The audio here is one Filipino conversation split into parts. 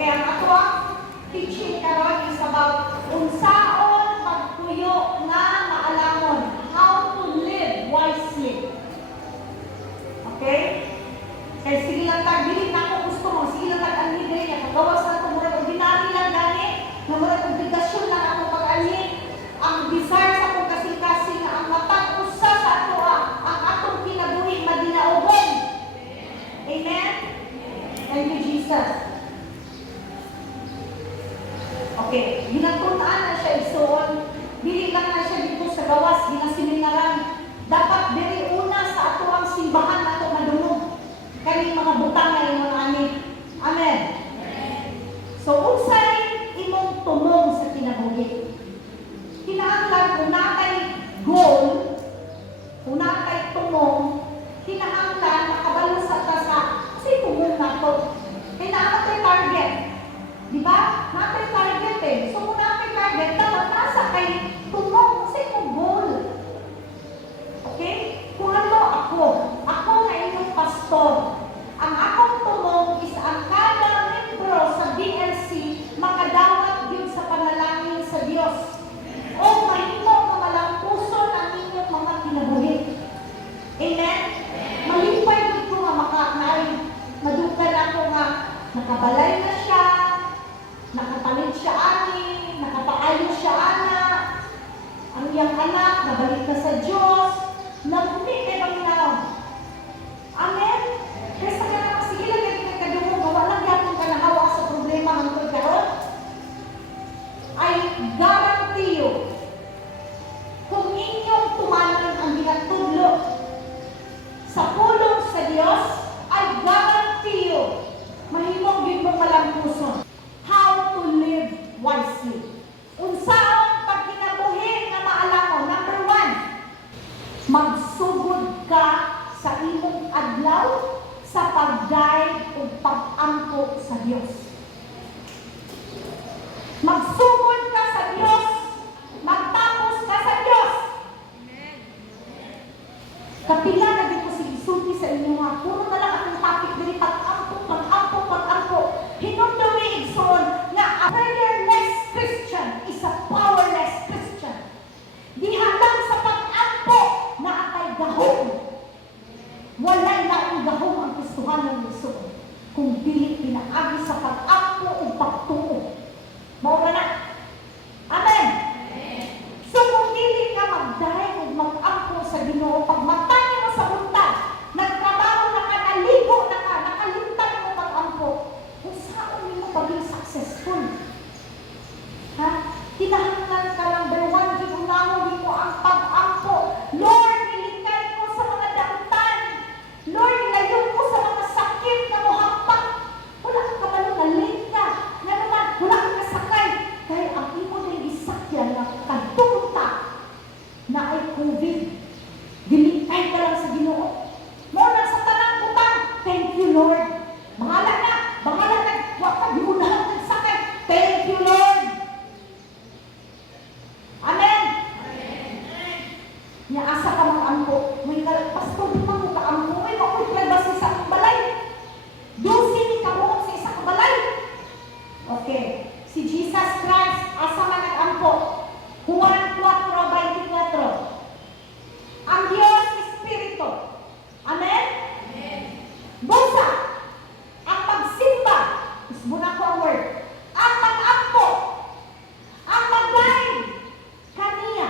Okay, ang ato ang teaching karon is about unsaon pagpuyo nga maalamon, how to live wisely. Okay? Kaya sige lang dili na ako gusto mo, sige lang ang libre niya, kagawas na ito, murag ordinary lang gani, na murag obligasyon lang ako pag-alin, ang desire sa akong kasing-kasing na ang matag usa sa ato ang atong kinabuhi madinaogon. Amen? Thank you, Jesus. Okay, ginatunan na siya isuon, dili lang na siya dito sa gawas, ginaseminaran. Dapat diri una sa ato ang simbahan nato madungog. Kani mga butang na imong ani. Amen. So unsay imong tumong sa kinabuhi? Kinahanglan kung natay goal, kung natay tumong, kinahanglan makabalo sa tasa. Kasi tumong nato. Kaya natay target. Di ba? Natay target eh. So kung natay target, dapat nasa kay tumong. Kasi kung goal. Okay? Kung ano ako na inyong pastor. Ang akong tumong is ang kada membro sa DLC makadawat yun sa panalangin sa Diyos. O mahimo mamalangpuson ang inyong mga kinabuhi. Amen? Malimpay ko nga madukan ako nga nakabalay na siya, nakatalit siya ani, nakapaayo siya ana, ang iyang anak, nabalik na sa Diyos, nabuti kay Panginoon. Amen? Kaya sa kanya, sige lang yung nagkadungo, gawa lang yatong kanahawa sa problema ng pagkaroon. I guarantee you, kung inyong tumanan ang ginatudlo sa pulong sa Diyos, I guarantee you, mahimong din mong malampuson. How to live wisely. Unsaon pagkinabuhi na maalamon. Number 1, magsugod ka sa imong adlaw sa pagdaig o pag-angko sa Diyos. Magsugod ka sa Diyos, magtapos ka sa Diyos. Kapila na din ko sige sa inyo nga, puro na lang akong topic dili pag-angko. Hinundumi igsoon nga a prayerless Christian is a powerless Christian. Di hanggang sa pag-angko na atay gahom. Walay laing gahom ang gustuhan ng igsoon kung dili pinaagi sa pag-angko o pagtuo. Maura na. Amen. So kung dili ka magdahay o mag-angko sa Ginoo, pag matanya mo sa buntag, nagtrabaho na ka, naligo na ka, nakalimtan mo mag-angko, kung saan mo paging successful? Ha? Kinahanglan ka number 1, ginunahon mo ang pag-angko. Lord, nilikay ko sa mga damutan. Lord, nilayon ko sa mga sakit na muhampak. Wala ka kabalo na late ka. Nga naman, wala ka kasakay. Kaya ang imo na isakyan na kadunta na ay COVID. Dilikay ka lang sa Ginoo. Muna sa tanang butang, thank you, Lord. Bahala na. Huwag ka giunahan ng sakay. Thank you, Lord. Amen. Nya asa ka mag-angko. May pastor, di pa mo ka-angko. May makoy privacy sa akong balay. Dosi ni kabuhok sa isa kabalay. Okay. Si Jesus Christ, asa man nag-angko. Juan 4:24. Ang Diyos Espiritu. Amen? Busa. Ang pagsimba. Ismuna ko ang word. Ang pag-angko. Ang mag-live. Kaniya.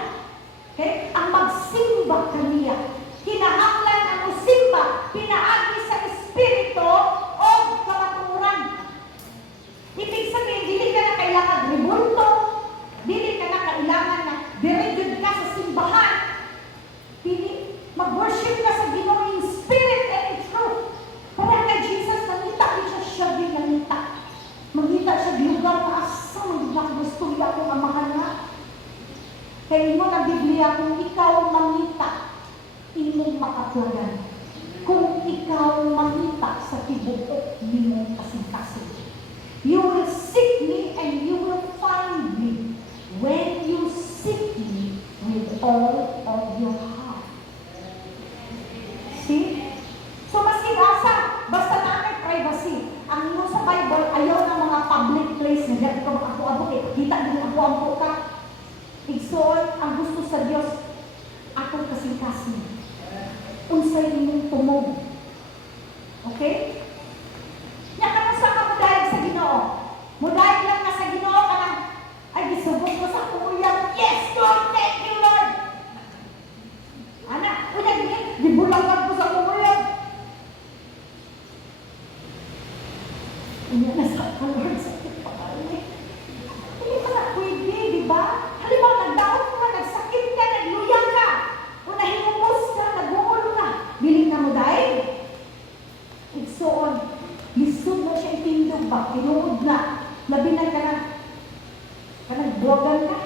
Okay? Ang magsimba kaniya. Kinahanglan ang musimba. Pinaagi sa Espiritu o kamaturan. Ibig sabihin, dili ka na kailangan ribulto. Dili ka na kailangan na dirigid ka sa simbahan. Mag-worship ka sa Ginoo in spirit and in truth. Para kay Jesus, nangita siya din nangita. Mangita siya di lugar na asa, magiging gusto niya akong amahan nga. Kaya mo na Biblia, kung ikaw mangita, imong makatulagan. Kung ikaw mangita sa tibuok, imong kasing-kasing. You will seek me and you will find me when you seek me with all of your heart. See? So, maski basta natin privacy. Ang ino sa Bible, ayaw ng mga Igsoon, ang gusto sa Dios atong kasing-kasing. Unsay imong tumog. Okay? Nya kanang sa ka mudayeg sa Ginoo. Mudayeg lang ka sa Ginoo kanang ay gisubok ko sa kuyang. Yes, Lord, thank you, Lord. Anak, unya gibulangan ko sa kuyang. Unya na sa Lord sa pagpapalay. Hindi pa na pwede, di ba? Halimbawa, nagdaot ka, nagsakit ka, nagluyang ka, o nahingupos ka, nag-uul ka, biling na mo dahil. Igsoon, lisod na siya itindog ba? Tinuod na. Labi na ka na. Kanagbuwagan ka.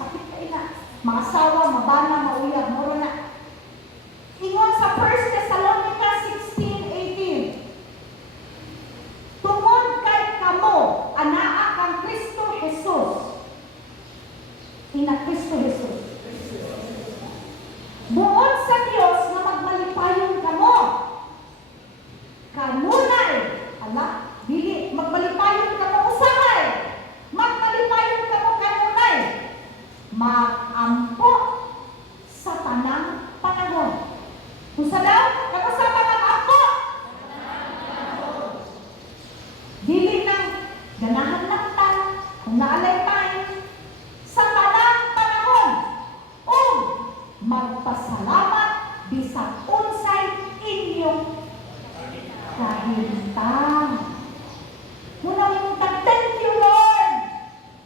Sakit ka ina. Maasawa, mabana, mauyag, moro na. Ingon sa 1 Thessalonica 16:18. Tungod kay kamo, anaa kang Kristo Jesus. Ina Kristo Jesus. Buod sa Dios na magmalipayon kamo. Kanunay, ala, dili, magmalipayon kamo usahay. Magmalipayon kamo kanunay. Magampo sa tanang panahon. Usa daw, kamo sa magampo. Dili nang ganahan lang ta, kung naalay tayo, sa tanang panahon. O magpasalamat bisag unsay inyong kahintang. Muna mo thank you, Lord.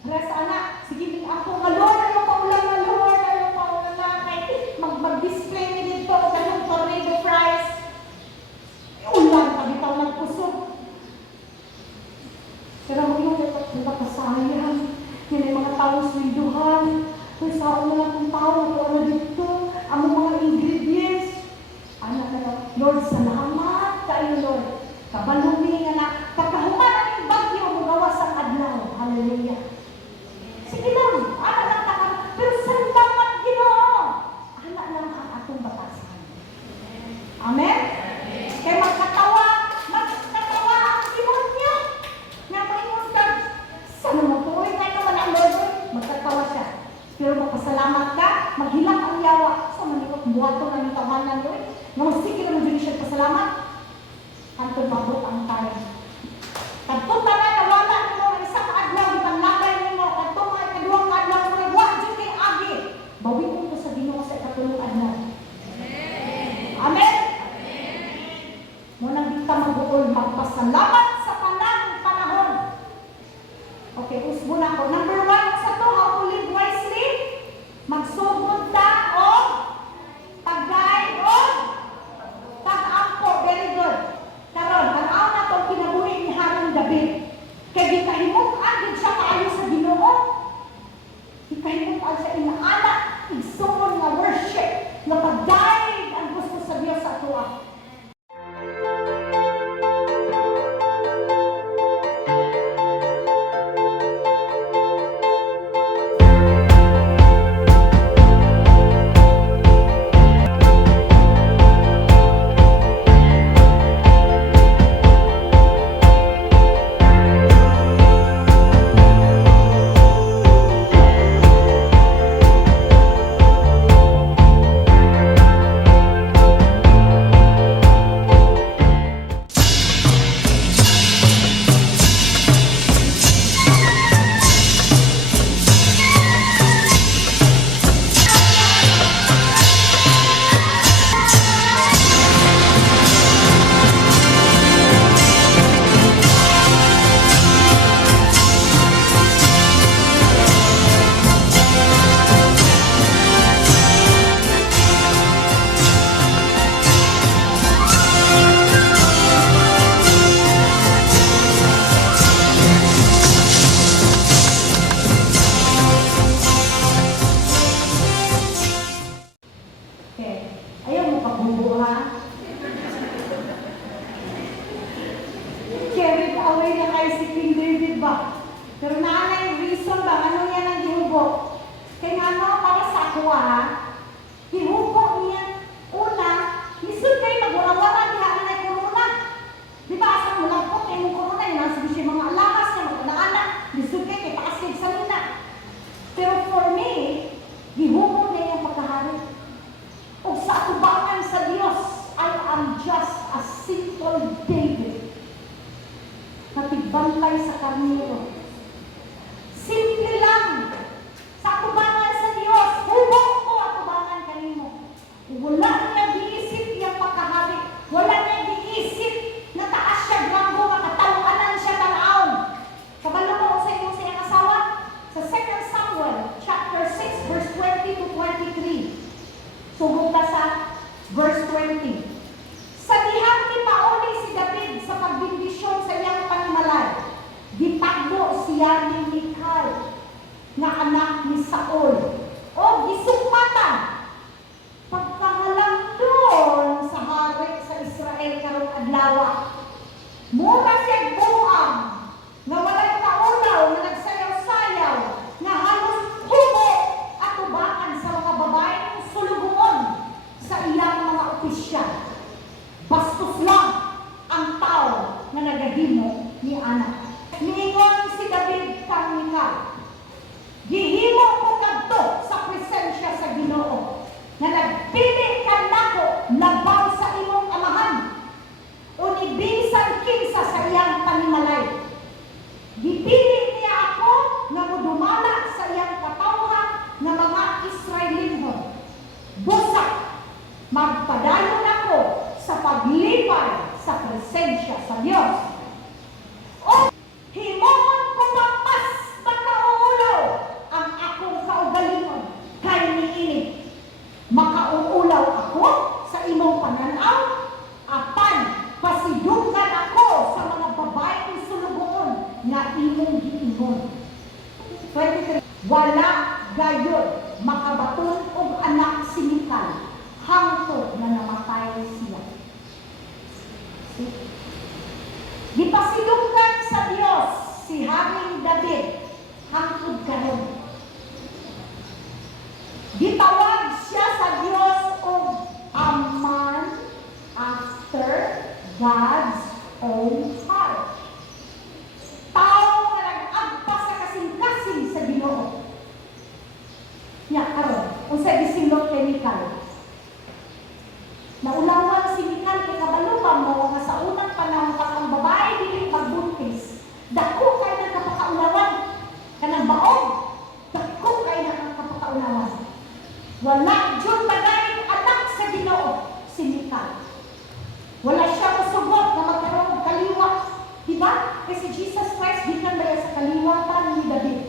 Rest anak, sige ning ako nga Lord, ayaw pa ulan na Lord, ayaw pa ulan na kay mag-display ni dito kanang tornado prize. Ulan pa bitaw nagpusog. Pero mag-iwan ito kasayang. Yan ay mga tao swelduhan. Kung saan na lang kung tao na ano dito, ang mga ingredients. Anak na, Lord, salamat kayo, Lord. Kabalumi nga na, kakahuman ang bagyo, magawas ang adlaw. Hallelujah. Sige lang, anak lang takang, pero salamat Ginoo. Anak lang ang atong batasan. Amen? Kaya magkatawa ang demonyo. Nga maingon ka, sana mo po, kahit naman ang Lord, magkatawa siya. Pero magpasalamat ka, maghilak ang yawa. So, manikot, buhato na yung tawanan yun. Nga sige naman dyan siya pasalamat. Kanto mabot ang tayo. Kanto tanan na wala mo ang isang adlaw, ipanlagay mo. Kanto mga ikaduwang adlaw mo, wala dyan kay agi. Bawin mo sa Ginoo sa ikatulong adlaw. Amen? Munang kita mag-uol, magpasalamat sa tanang panahon. Okay, usbo na ko. Number 1 sa to, how to live wisely. Magsugod ta o tagay o tag-ampo. Very good. Karon, tanaw na itong kinabuhi ni Harong David. Kaya gikahimok-an din siya kaayo sa Ginoo. Gikahimok-an siya inaanak, igsuon nga worship, nga pag-guide ang gusto sa Diyos sa tuwa. Carried away na kay si King David ba? Pero naanay reason ba? Ano yan ang gihugo? Kaya nga no, para sa ako gihugo niya. Una, lisod kayo magwara-wara diha na corona. Di ba asang mulagpot kayo ng corona, yun ang sabi siya mga alakas niya, mga anak, lisod kayo kay taas kayo sa luna. Pero for me, nagbantay sa karnero. Simple lang. Sa atubangan sa Dios, hubog ko atubangan kanimo. Wala niya giisip iyang pagkahari. Wala niya giisip na taas siya granggo, makatawanan siya tanawon. Kabalo mo sa inyong siyang asawa? Sa 2 Samuel chapter 6 verse 20 to 23. Sugod ka sa verse 20. Sa dihang ni pauli si David sa pagbindisyon sa iyang panimalay, gipagdo siya ni Michal nga anak ni Saul. O gisukmatan pagkahalang doon sa hari sa Israel karong adlaw. Mura siya buang nga walay paulaw na nagsayaw-sayaw nga halos hubo at tubakan sa mga babaeng sulubungon sa iyang mga opisyal. Bastos lang ang tao na nagahimo ni anak. Niingon si David kang Michal, gihimo ko kadto sa presensya sa Ginoo na nagpili ka nako labaw sa imong amahan o nibisan kinsa sa iyang panimalay. Gipili niya ako nga modumala sa iyang katawhan nga mga Israelinhon. Busak magpadayon ako sa paglipay sa presensya sa Diyos. O himohon ko papas pagkauulaw ang akong kaugalingon kay niini. Makauulaw ako sa imong pananaw, apan pasidugan ako sa mga babaeng sulubungon na imong giingon. 23. Wala gayon makabaton og anak si Michal hangtod na namatay siya. Gipasidunggan sa Dios si Haring David hangtod karon. Gitawag siya sa Dios og a man after God's own heart. Tao nga nag-agpas sa kasing-kasing sa Ginoo. Nya karon, unsa gisilot kay Michal? Naulawan si Michal kay kabalukan mo nga sa unang panahon pag ang babae dili magbuntis, dako kay nagkapakaulawan kanang baog, dako kay nagkapakaulawan. Wala jud bagay anak sa Ginoo si Michal. Wala siya masugot na magkaroon og kaliwa, diba? Kasi Jesus Christ gikan ba sa kaliwatan ni David.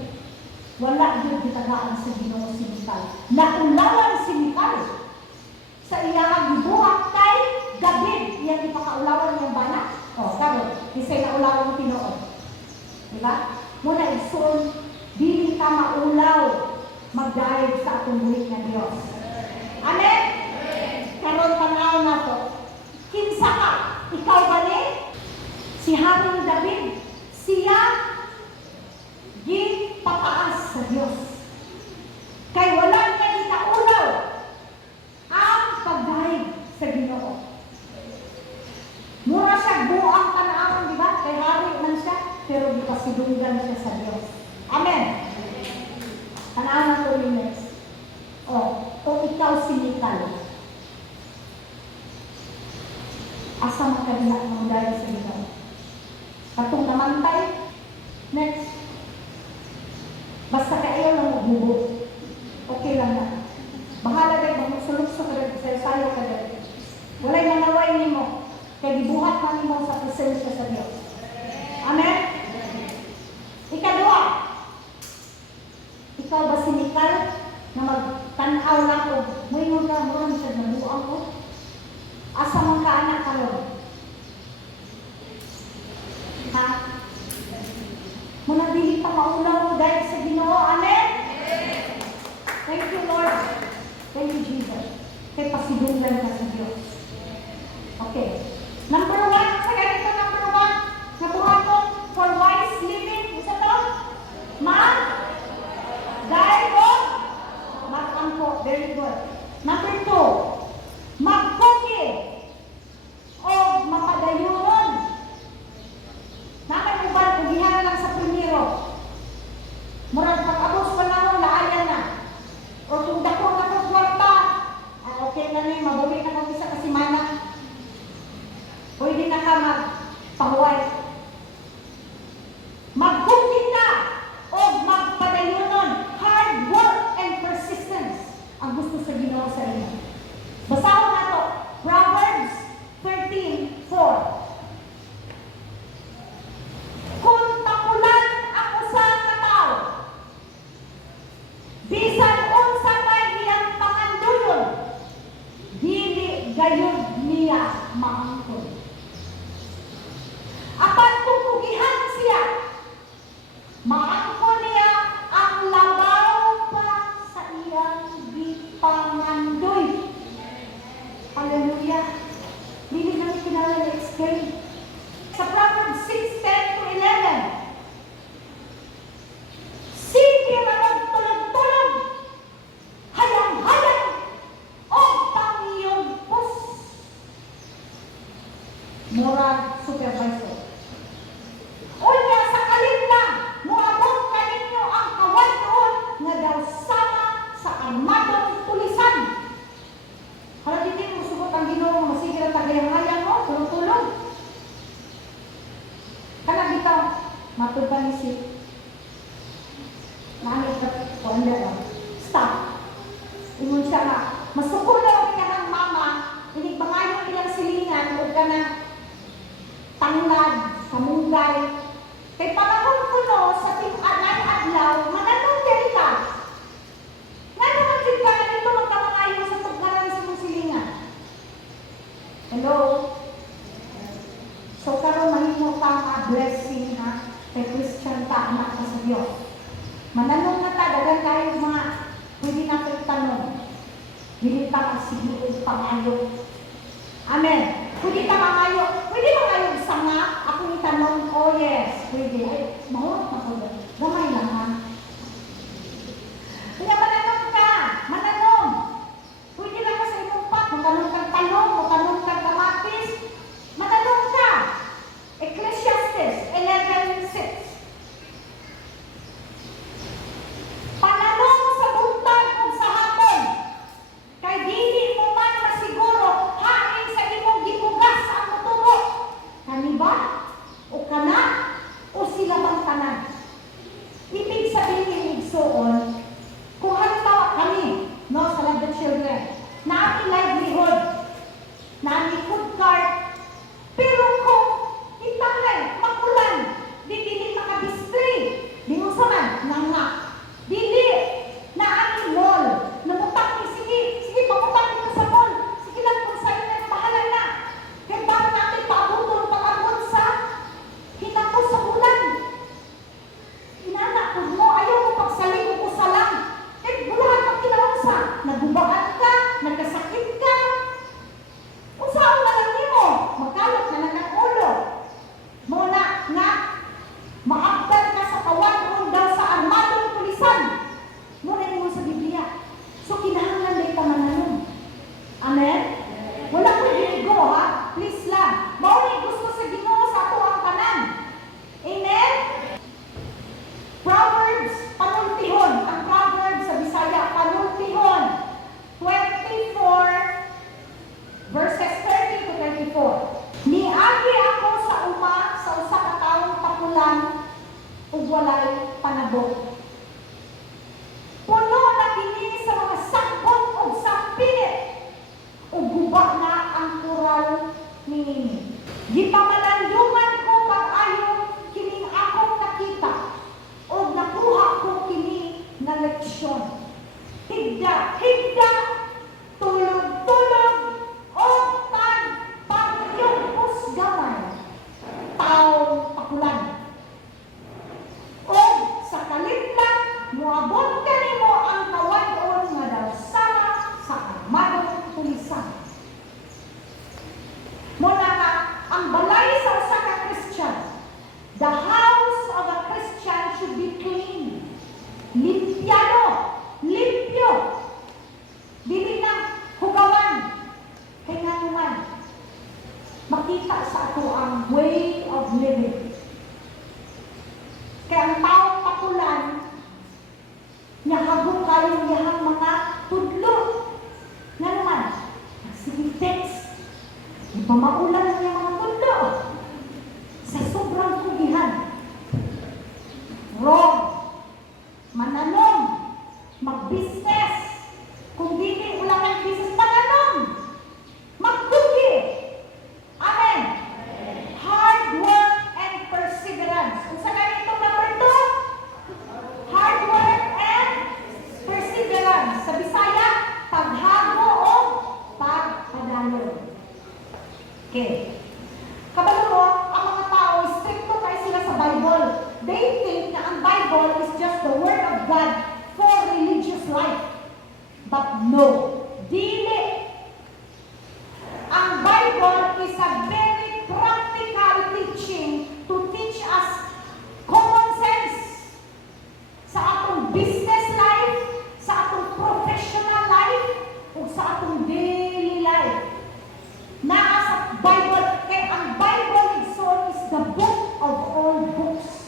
Wala jud gitagaan sa Ginoo si Michal. Naulawan si Michal sa iyang gibuhat kay David, iyang ipakaulawan niyang bana. O, karon, isa'y naulawan tinuod. Diba? Muna igsoon, dili ka maulaw, mag-dive sa atong buhit na Diyos. Amen? Karon tanaw na to. Kinsa ka? Ikaw ba ni? Si Haring David, siya gipataas sa Diyos. Kay wala niya gitaulaw ang pag-dive sa Ginoo. Mura siya buang kanaaron, di ba? Kay hari man siya, pero gipasidunggan siya sa Diyos. Amen. Kanaaron ko yung next. Kung ikaw si Michal, asa makadinak ng dahil sa Ginoo. Katong namantay, next. Basta kayo lang magbubo. Okay lang na. Bahala kayo, magsulukso ka rin, sayo ka rin. Wala'y nanaway nimo, kaya gibuhat na nimo sa presensya sa Diyos. Amen? Ikadua, ikaw ba si Michal na magtanaw lang ko, mayroon ka mo siya nabuang ko? Asa mong kaanak ka ron? Ha? Muna dili pa maulaw mo dahil sa Ginoo. Amen? Thank you, Lord. Thank you, Jesus. Kaya pasidunggan ka sa Diyos. Okay. Number 1, sa ganito number 1, nabuhat ko for wise living. Isa to? Dahil ko? Mag-angko. Very good. Number 2, mag-cookie o mapadayon. Naman mo ba, ugihan na lang sa primero. Murag pag-abos pa na laayan na. O kung dako na kong kwarta, okay na na mabuhi na kong isa kasi mana. Pwede na ka magpahuway. Matod pa ni si Nani ka stop. Ingon siya nga, masukulo ka ng mama, hindi bangayon ilang silingan, huwag ka na tanglad, kamunggay. Kay panahon ko no, sa ting-anay adlaw, mananong kaya ka. Nga naman din ka na nito magkamangayon sa pagkaroon sa mong silingan. Hello? So karon mahimo pa nga blessing ha, kay Christian ta, anak ka sa Diyos. Mananong na ta, dagan kayo mga pwede na kayo tanong. Dili pa magsiguro pangayo. Amen. Pwede ka mangayo. Pwede mangayo sa nga, ako itanong, oh yes, pwede. Ay, mahurot na ko. Gamay lang ha. Kaya mananong ka, mananong. Pwede lang ka sa imong pat, matanong kang talong, matanong kang kamatis. Mananong ka. Ecclesiastes 11:6. Pananong sa buntag o sa hapon, kay dili mo man masiguro hain sa imong gipugas ang motubo. Kani ba? O kana? O sila bang tanan? Ibig sabihin igsuon, kung halimbawa kami, no, sa Love the Children, na aming livelihood, na aming food cart, pero kung itangay, makulan, dili maka-display, di mo saman, nga, dili na aming mall, namutak ni, sige, pamutak nito sa mall, sige lang kung sa'yo na bahala na. Kaya bago natin paabutol, pag-abot sa hinako sa bulan. Inana, kung mo, ayaw mo pagsaling ko sa lang. Eh, bulahan pag kinawasa, nagubaan ka, nagkasakit ka. Kung saan na lang mo, magkalot na lang ng ulo. Muna nga, maabdan ka sa kawan daw sa armadong pulisan. Muna mo sa Biblia. So, kinahanglan na ito mananong. Amen? Wala ko dinigo, ha? Please lang. Mauni gusto sa Ginoo sa ato ang tanan. Amen? Proverbs, panultihon. Ang Proverbs sa Bisaya, panultihon. 24, verses 30 to 34. Niagi ako sa uma sa usa ka taong pakulan ug walay panabok. Puno na kini sa mga sakop ug sampinit ug guba na ang kural nini. Gipamalandungan ko pag-ayo kining akong nakita ug nakuha ko kini nga leksyon. Higda, tulog, o pagyugos gamay, taong pakulan. O sa kaliplan, muabot ka nimo ang kawadon nga daw sama sa armadong pulisan. Muna nga, ang balay sa usa ka Christian, the house of a Christian should be clean, limpyo, dili na hugawan, kay nga naman, makita sa ato ang way of living. Kaya ang taong pakulan, nahagong kayo niyang mga tudlo. Nga naman, sige text, ipamaulan niya mga tudlo. Sa sobrang kugihan. Wrong. Mananom. Mag-business. Kung dili ulang ang business, mananom. Magkugi. Amen. Hard work and perseverance. Kung sa ganito number 2, hard work and perseverance. Sa Bisaya, paghago o pagpadalo. Okay. Kabalo mo, ang mga tao, stricto kayo sila sa Bible. They think na ang Bible is just the Word of God for religious life. But no. Dili. Ang Bible is a very practical teaching to teach us common sense sa atong business life, sa atong professional life, o sa atong daily life. Naa sa Bible, kaya ang Bible itself is the book of all books.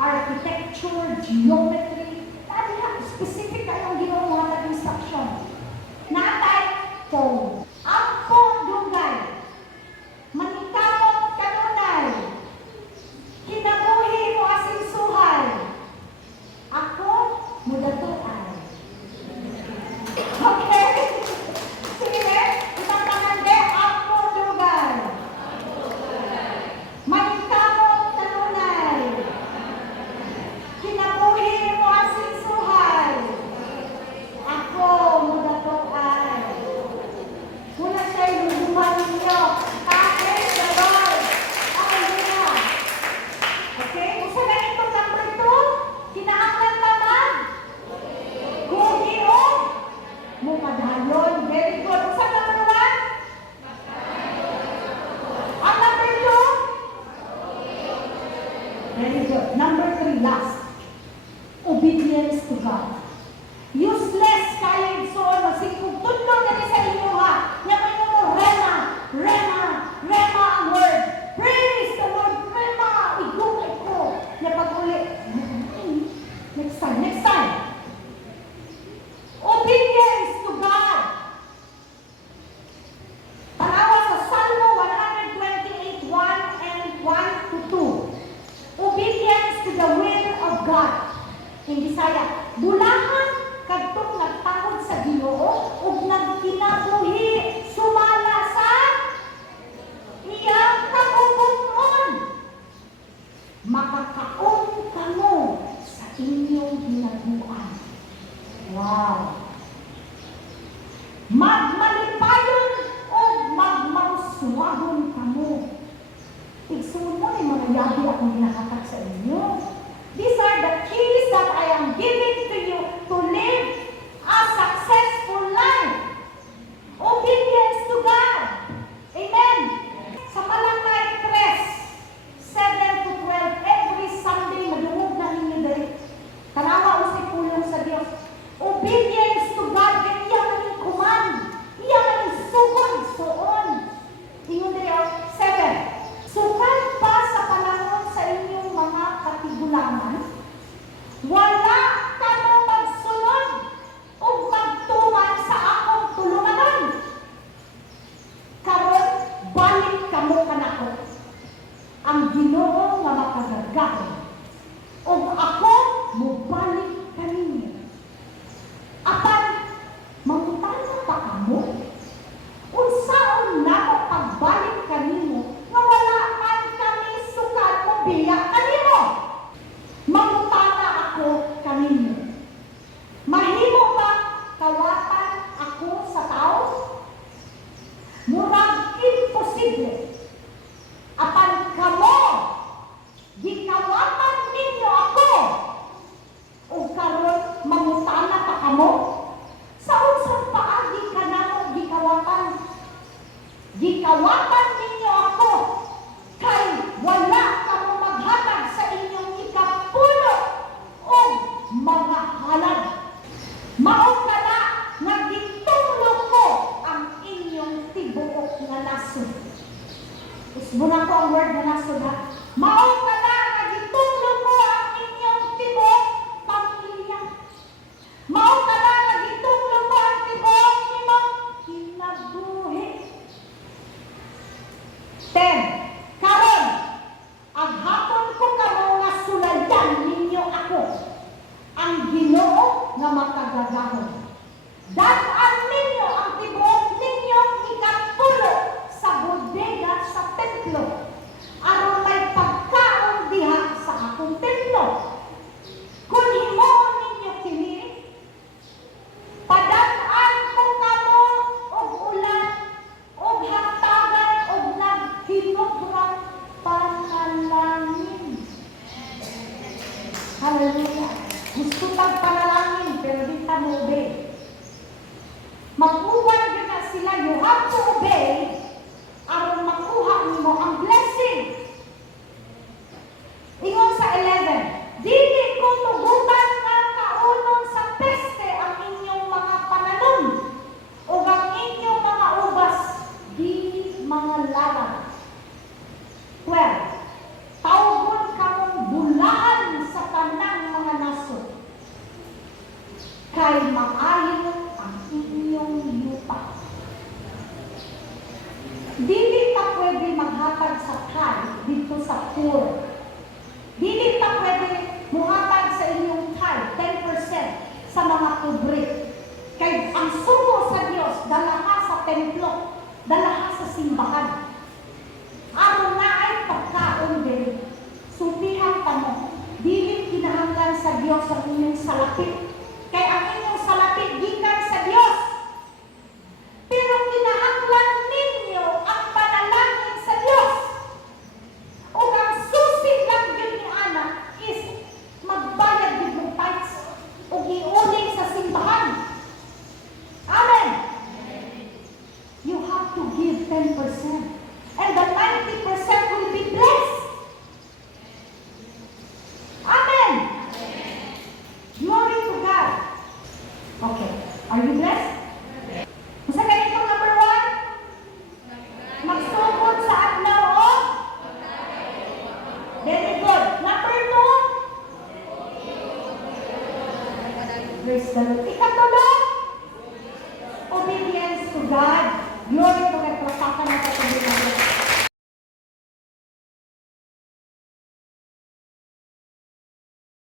Architecture, geometry, specific kayong ginawa ng instruction. Natay, phone. Ampo dugay. Manikamot kanunay. Kinabuhi Very good. Number 3, last. Obedience to God. Useless kayo igsoon, masikog tudlong na sa inyo ha. Yaman nyo mo, rema, rema, rema ang word. Praise the Lord, rema, igukay ko. Napag-uli, next time, next time. Obedience to God. Tanawa sa Salmo 128:1 and 1 to 2. Obedience to the will of God. In Bisaya, bulahan kadtong nagtahod sa Ginoo ug nagkinabuhi sumala sa iyang kaguguton. Makakaon kamo sa inyong ginabuan. Wow! Magmalipayon o magmangsuwagon kamo. Igsuon mo ni mga yabi akong ginakatag sa inyo. These are the keys that I am giving to you to live a successful life. Obedience to God. Amen. Sa Malakay 3, 7 to 12, every Sunday, madungog na ninyo dali. Tanawa mo si pulong sa Diyos. Obedience to God, kaya iyan ang command. Iyan ang sugod, soon. Ingon niyo, 7. Sukad pa sa panahon sa inyong mga katigulangan, wala ka mo magsunod o magtuman sa akong tulunganan. Karon, balik ka mo kanako. Ang Ginoo nga makagagahon. O ako, mubalik kaninyo. Apan, mangutana pa kamo? Unsaon na mo pagbalik kanimo nga wala man kami sukad mo biyak kanimo? Mangutana ako kaninyo. Mahimo ba kawatan ako sa tao? Murag imposible. Apan kamo, gikawatan ninyo ako. O karon mangutana pa kamo? Sa unsang paagi ka namo gikawatan? Gikawatan ninyo ako, kay wala ka mo maghatag sa inyong ikapulo o mga halad. Maong kana nga gitulong ko ang inyong tibuok nga nasod. Isbuna ko ang word nga nasod ha. Maong kana nga gitulong ko ang inyong tibuok pamilya. Maong kana nga gitulong ko ang tibuok imong kinabuhi. 10. Karon, ang hapon ko kamo nga sulayan ninyo ako, ang Ginoo nga makagagahon. Daan ninyo ang tibuok ninyong ikapulo sa bodega sa templo, aron may pagkaon diha sa akong templo. Kung himo ninyo kini, padaan ko kamo og ulan og hatagan og naghinugrang panalangin. Hallelujah. Gusto tag panalangin pero di ta mo obey. Mag-uwan din na sila, you have to obey aron makuha nimo ang blessing. Ingon sa 11, dili ko tugutan nga kaunon sa peste ang inyong mga pananom o ang inyong mga ubas, di mga laban. 12, tawgon kamong bulaan sa tanang mga nasod, kay maayo ang inyong lupa. Dili ta pwede maghatag sa kay dito sa poor. Dili ta pwede muhatag sa inyong kay 10% sa mga pobre. Kay ang sugo sa Dios dala ka sa templo, dala ka sa simbahan. Aron na ay pagkaon din. Supihan pa mo. Dili kinahanglan sa Dios ang inyong salapit. Kay ang inyong salapit gikan sa Dios. Pero kinahanglan ninyo ang panalangin sa Dios. O ang susi lang yun ni Ana is magbayad din ng tithes o giuling sa simbahan. Amen. You have to give 10%. And the 90% will be blessed. katulong? Obedience to God. Glory to God. Palakpakan na patuloy natin.